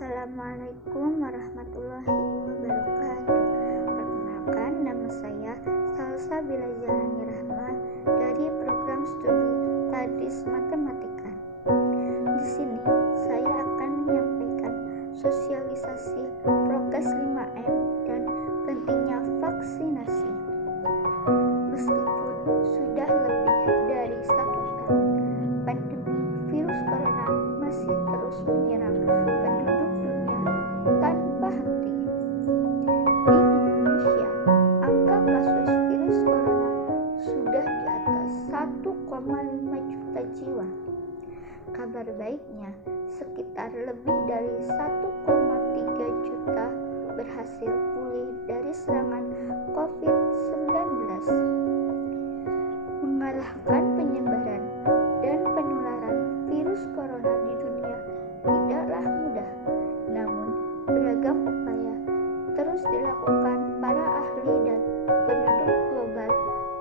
Assalamualaikum warahmatullahi wabarakatuh. Perkenalkan, nama saya Salsa Bilazalani Rahma dari program studi Tadris Matematika. Di sini saya akan menyampaikan sosialisasi prokes 5M dan pentingnya vaksinasi. Meskipun sudah lebih dari 1 tahun, pandemi virus corona masih terus menyerang penduduk dunia tanpa henti. Di Indonesia, angka kasus virus corona sudah di atas 1,5 juta jiwa. Kabar baiknya, sekitar lebih dari 1,3 juta berhasil pulih dari serangan COVID-19. Mengalahkan penyebaran dan penularan virus corona di dunia tidaklah mudah, namun beragam upaya terus dilakukan para ahli dan penduduk global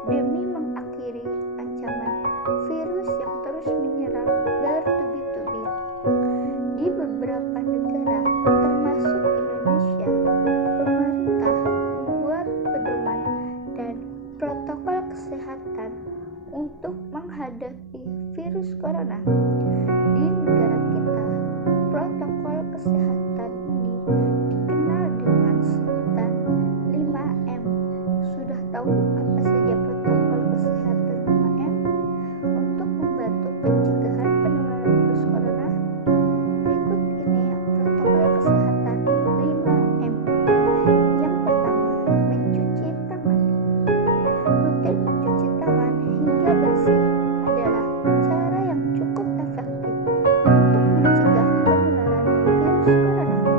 demi mengakhiri ancaman virus yang terus menyerang bertubi-tubi. Di beberapa negara, termasuk Indonesia, pemerintah membuat pedoman dan protokol kesehatan untuk menghadapi virus corona. Di negara kita, protokol kesehatan ini dikenal dengan sebutan 5M. Sudah tahu apa saja protokol kesehatan 5M? Untuk membantu pencegahan penularan virus corona, berikut ini protokol kesehatan 5M. Yang pertama, mencuci tangan. Rutin mencuci tangan hingga bersih adalah cara yang cukup efektif untuk mencegah penularan virus corona.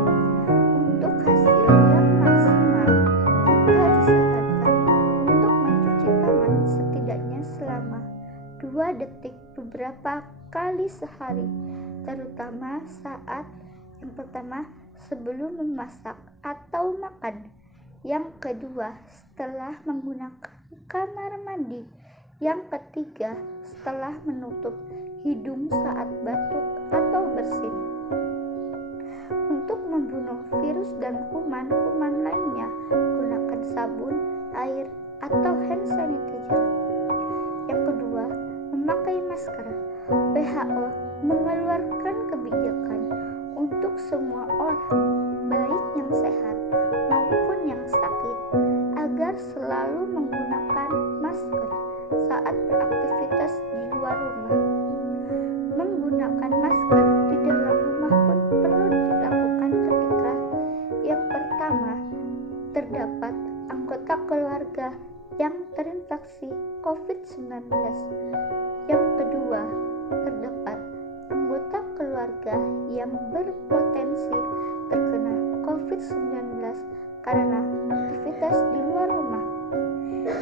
Untuk hasil yang maksimal, kita disarankan untuk mencuci tangan setidaknya selama 2 detik beberapa kali sehari, terutama saat yang pertama sebelum memasak atau makan, yang kedua setelah menggunakan kamar mandi, yang ketiga setelah menutup hidung saat batuk atau bersin. Untuk membunuh virus dan kuman-kuman lainnya, gunakan sabun, air, atau hand sanitizer. Yang kedua, memakai masker. WHO mengeluarkan kebijakan untuk semua orang, baik yang sehat maupun yang sakit, agar selalu menggunakan masker saat beraktivitas di luar rumah. Menggunakan masker di dalam rumah pun perlu dilakukan ketika yang pertama terdapat anggota keluarga yang terinfeksi COVID-19. Yang kedua, terdapat anggota keluarga yang berpotensi terkena COVID-19 karena aktivitas di luar rumah.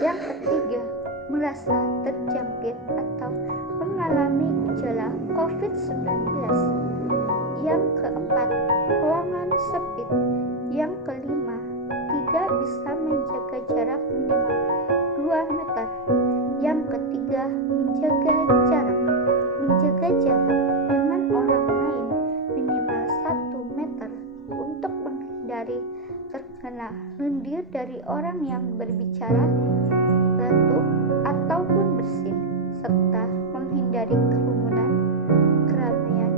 Yang ketiga, merasa terjangkit atau mengalami gejala COVID-19. Yang keempat, ruangan sempit. Yang kelima, tidak bisa menjaga jarak minimal 2 meter. Yang ketiga, menjaga jarak dengan orang lain minimal 1 meter untuk menghindari terkena lendir dari orang yang berbicara, batuk, ataupun bersin, serta menghindari kerumunan, keramaian,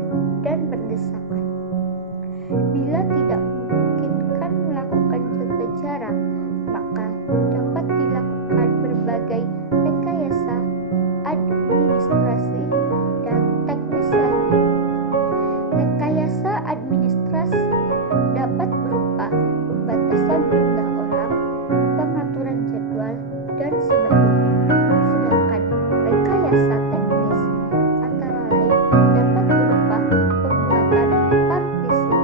dan berdesakan. Bila tidak memungkinkan melakukan jaga jarak, maka dapat dilakukan berbagai rekayasa administrasi dan teknis lainnya. Rekayasa administrasi dapat berupa pembatasan jumlah orang, pengaturan jadwal, dan sebagainya. Sedangkan rekayasa teknis antara lain dapat berupa pembuatan partisi,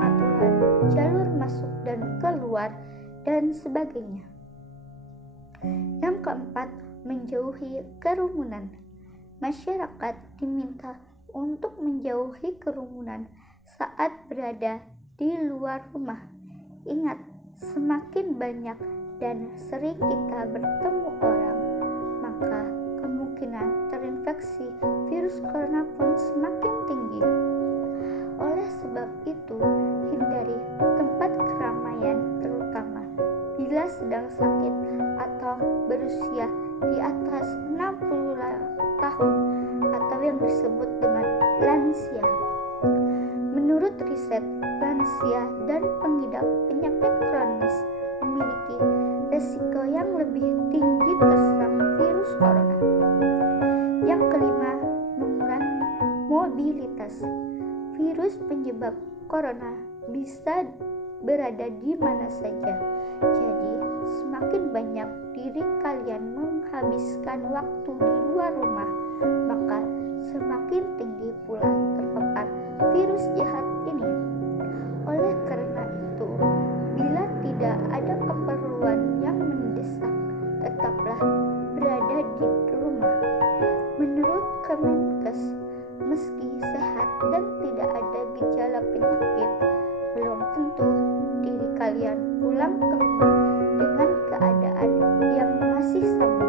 pengaturan jalur masuk dan keluar, dan sebagainya. Yang keempat, menjauhi kerumunan. Masyarakat diminta untuk menjauhi kerumunan saat berada di luar rumah. Ingat, semakin banyak dan sering kita bertemu orang, maka kemungkinan terinfeksi virus corona pun semakin tinggi. Oleh sebab itu, sedang sakit atau berusia di atas 60 tahun atau yang disebut dengan lansia. Menurut riset, lansia dan pengidap penyakit kronis memiliki resiko yang lebih tinggi terserang virus corona. Yang kelima, mengurangi mobilitas. Virus penyebab corona bisa berada di mana saja. Jadi, semakin banyak diri kalian menghabiskan waktu di luar rumah, maka semakin tinggi pula terpapar virus jahat ini. Oleh karena itu, bila tidak ada keperluan yang mendesak, tetaplah berada di rumah. Menurut Kemenkes, meski sehat dan tidak ada gejala penyakit, belum tentu diri kalian pulang ke rumah dengan keadaan yang masih sama.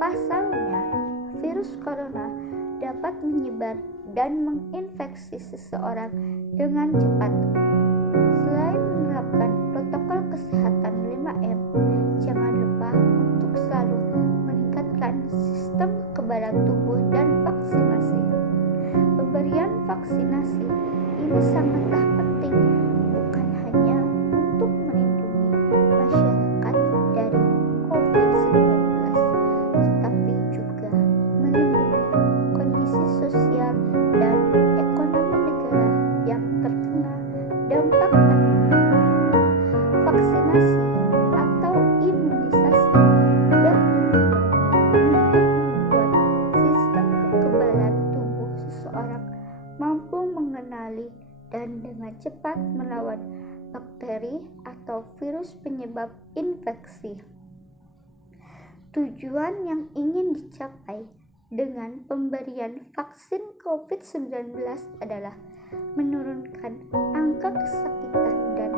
Pasalnya, virus corona dapat menyebar dan menginfeksi seseorang dengan cepat. Selain menerapkan protokol kesehatan 5M, jangan lupa untuk selalu meningkatkan sistem kekebalan tubuh dan vaksinasi. Pemberian vaksinasi ini sangatlah penting, bukan hanya untuk melindungi masyarakat dari COVID-19, tetapi juga melindungi kondisi sosial dan ekonomi negara yang terkena dampak pandemi. Vaksinasi atau imunisasi bertujuan untuk membuat sistem kekebalan tubuh seseorang mampu mengenali dan dengan cepat melawan bakteri atau virus penyebab infeksi. Tujuan yang ingin dicapai dengan pemberian vaksin COVID-19 adalah menurunkan angka kesakitan dan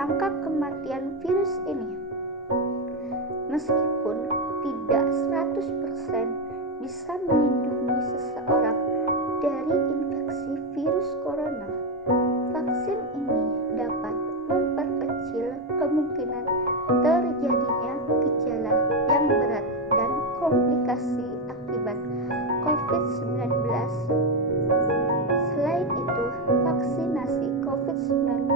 angka kematian virus ini. Meskipun tidak 100% bisa melindungi seseorang dari infeksi virus corona, vaksin ini dapat memperkecil kemungkinan terjadinya gejala yang berat dan komplikasi akibat COVID-19. Selain itu, vaksinasi COVID-19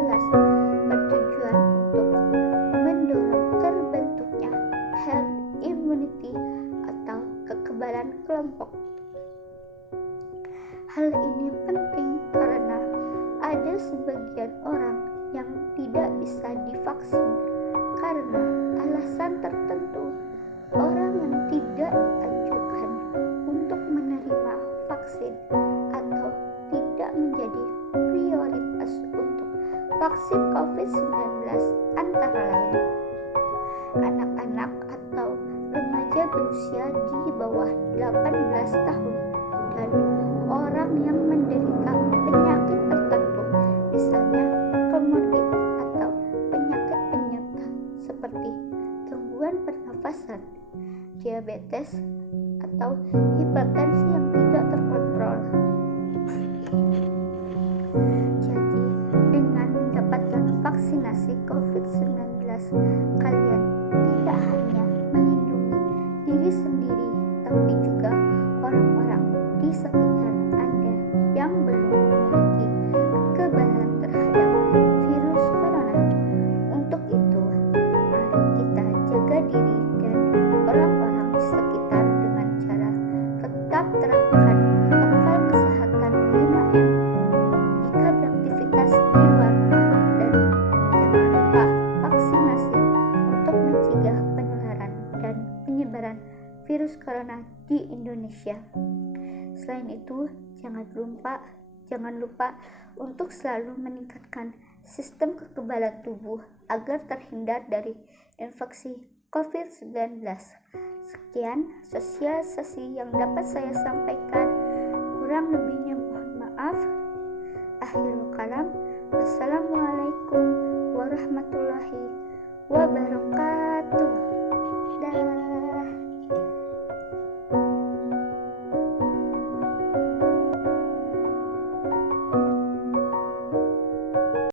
bertujuan untuk mendorong terbentuknya herd immunity atau kekebalan kelompok. Hal ini penting karena ada sebagian orang yang tidak bisa divaksin karena alasan tertentu. Orang yang tidak dianjurkan untuk menerima vaksin atau tidak menjadi prioritas untuk vaksin COVID-19 antara lain anak-anak atau remaja berusia di bawah 18 tahun dan orang yang menderita penyakit tertentu, misalnya komorbid atau penyakit penyerta seperti gangguan pernafasan, diabetes, atau hipertensi yang tidak terkontrol. Jadi, dengan mendapatkan vaksinasi COVID-19, kalian tidak hanya melindungi diri sendiri, tapi juga orang-orang di sekitar Anda yang belum memiliki kekebalan terhadap virus corona. Untuk itu, mari kita jaga diri dan orang-orang di sekitar dengan cara tetap terapkan protokol kesehatan 5M jika beraktivitas di luar rumah, dan jangan lupa vaksinasi untuk mencegah penularan dan penyebaran virus corona di Indonesia. Selain itu, jangan lupa untuk selalu meningkatkan sistem kekebalan tubuh agar terhindar dari infeksi COVID-19. Sekian sosialisasi yang dapat saya sampaikan. Kurang lebihnya mohon maaf. Akhirul kalam. Wassalamualaikum warahmatullahi wabarakatuh.